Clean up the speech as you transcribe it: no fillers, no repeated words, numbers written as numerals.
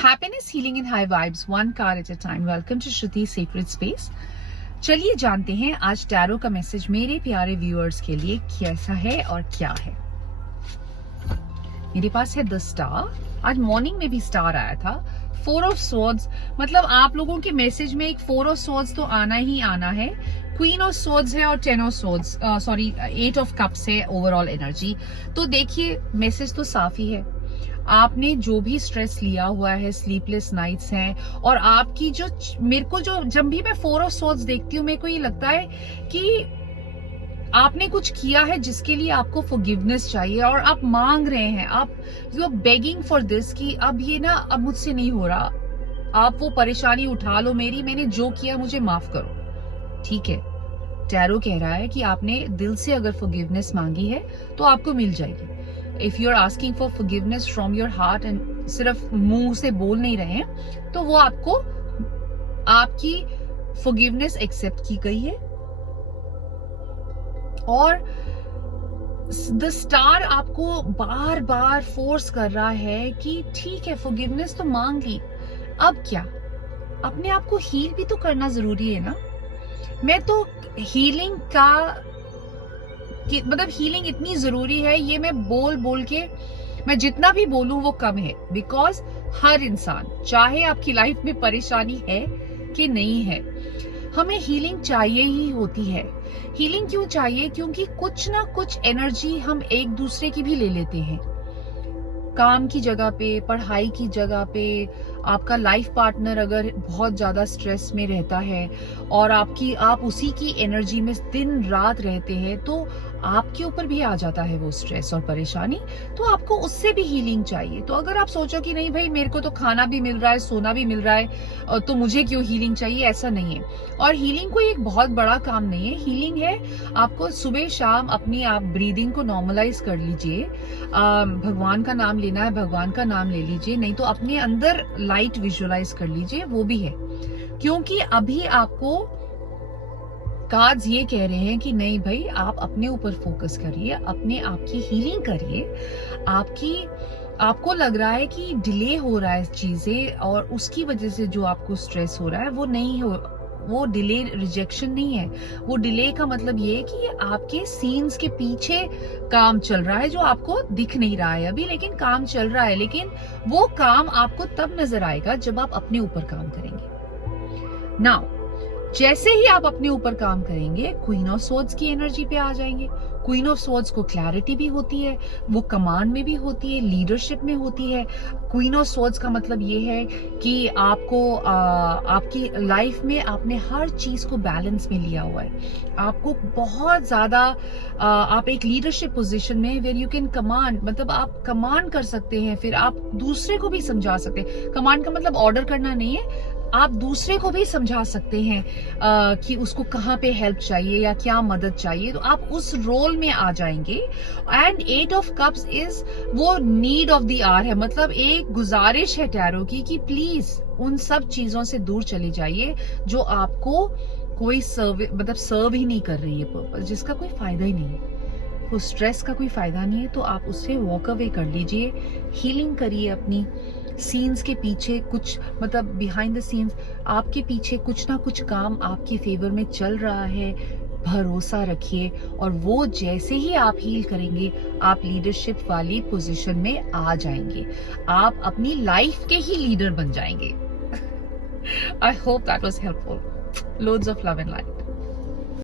Happiness, healing and high vibes, one card at a time. Welcome to Shruti Sacred Space. चलिए जानते हैं आज tarot का message मेरे प्यारे व्यूअर्स के लिए कैसा है और क्या है। मेरे पास है द स्टार। आज मॉर्निंग में भी स्टार आया था। 4 ऑफ स्वॉर्ड्स, मतलब आप लोगों के मैसेज में एक 4 ऑफ स्वॉर्ड्स तो आना ही आना है। क्वीन ऑफ स्वॉर्ड्स है और 10 ऑफ स्वॉर्ड्स, 8 ऑफ कप्स है ओवरऑल एनर्जी। तो देखिए मैसेज तो साफ ही है। आपने जो भी स्ट्रेस लिया हुआ है, स्लीपलेस नाइट्स हैं, और आपकी जो मेरे को जो जब भी मैं 4 ऑफ स्वॉर्ड्स देखती हूँ मेरे को ये लगता है कि आपने कुछ किया है जिसके लिए आपको फॉरगिवनेस चाहिए और आप मांग रहे हैं, आप you are begging for this कि अब ये ना अब मुझसे नहीं हो रहा, आप वो परेशानी उठा लो मेरी, मैंने जो किया मुझे माफ करो। ठीक है, टैरो कह रहा है कि आपने दिल से अगर फॉरगिवनेस मांगी है तो आपको मिल जाएगी। If you are asking for forgiveness from your heart and सिर्फ मुंह से बोल नहीं रहे हैं तो वो आपको आपकी फॉरगिवनेस एक्सेप्ट की गई है। और द स्टार आपको बार बार फोर्स कर रहा है कि ठीक है फॉरगिवनेस तो मांग ली, अब क्या, अपने आप को हील भी तो करना जरूरी है ना। मैं तो हीलिंग का मतलब हीलिंग इतनी जरूरी है, ये मैं बोल बोल के मैं जितना भी बोलूं वो कम है। बिकॉज हर इंसान, चाहे आपकी लाइफ में परेशानी है कि नहीं है, हमें हीलिंग चाहिए ही होती है। हीलिंग क्यों चाहिए? क्योंकि कुछ ना कुछ एनर्जी हम एक दूसरे की भी ले लेते हैं। काम की जगह पे, पढ़ाई की जगह पे, आपका लाइफ पार्टनर अगर बहुत ज्यादा स्ट्रेस में रहता है और आप उसी की एनर्जी में दिन रात रहते हैं तो आपके ऊपर भी आ जाता है वो स्ट्रेस और परेशानी, तो आपको उससे भी हीलिंग चाहिए। तो अगर आप सोचो कि नहीं भाई मेरे को तो खाना भी मिल रहा है, सोना भी मिल रहा है, तो मुझे क्यों हीलिंग चाहिए, ऐसा नहीं है। और हीलिंग कोई एक बहुत बड़ा काम नहीं है। हीलिंग है आपको सुबह शाम अपनी आप ब्रीदिंग को नॉर्मलाइज कर लीजिए, भगवान का नाम लेना है भगवान का नाम ले लीजिए, नहीं तो अपने अंदर लाइट विजुअलाइज कर लीजिए, वो भी है। क्योंकि अभी आपको कार्ड्स ये कह रहे हैं कि नहीं भाई आप अपने ऊपर फोकस करिए, अपने आप की हीलिंग करिए। आपको लग रहा है कि डिले हो रहा है चीजें और उसकी वजह से जो आपको स्ट्रेस हो रहा है वो नहीं हो, वो डिले रिजेक्शन नहीं है। वो डिले का मतलब ये है कि आपके सीन्स के पीछे काम चल रहा है जो आपको दिख नहीं रहा है अभी, लेकिन काम चल रहा है। लेकिन वो काम आपको तब नजर आएगा जब आप अपने ऊपर काम करेंगे। नाउ जैसे ही आप अपने ऊपर काम करेंगे, क्वीन ऑफ स्वॉर्ड्स की एनर्जी पे आ जाएंगे। क्वीन ऑफ स्वॉर्ड्स को क्लैरिटी भी होती है, वो कमांड में भी होती है, लीडरशिप में होती है। क्वीन ऑफ स्वॉर्ड्स का मतलब ये है कि आपको आपकी लाइफ में आपने हर चीज को बैलेंस में लिया हुआ है। आपको बहुत ज्यादा आप एक लीडरशिप पोजीशन में वेयर यू कैन कमांड, मतलब आप कमांड कर सकते हैं, फिर आप दूसरे को भी समझा सकते हैं। कमांड का मतलब ऑर्डर करना नहीं है, आप दूसरे को भी समझा सकते हैं कि उसको कहाँ पे हेल्प चाहिए या क्या मदद चाहिए, तो आप उस रोल में आ जाएंगे। एंड 8 ऑफ कप्स इज वो नीड ऑफ द आवर है, मतलब एक गुजारिश है टैरो की कि प्लीज उन सब चीजों से दूर चले जाइए जो आपको कोई सर्व ही नहीं कर रही है पर्पस, जिसका कोई फायदा ही नहीं है, वो स्ट्रेस का कोई फायदा नहीं है। तो आप उससे वॉक अवे कर लीजिए, हीलिंग करिए अपनी। सीन्स के पीछे कुछ, मतलब बिहाइंड द सीन्स आपके पीछे कुछ ना कुछ काम आपके फेवर में चल रहा है, भरोसा रखिए। और वो जैसे ही आप हील करेंगे आप लीडरशिप वाली पोजीशन में आ जाएंगे, आप अपनी लाइफ के ही लीडर बन जाएंगे। I hope that was helpful. Loads of love and light.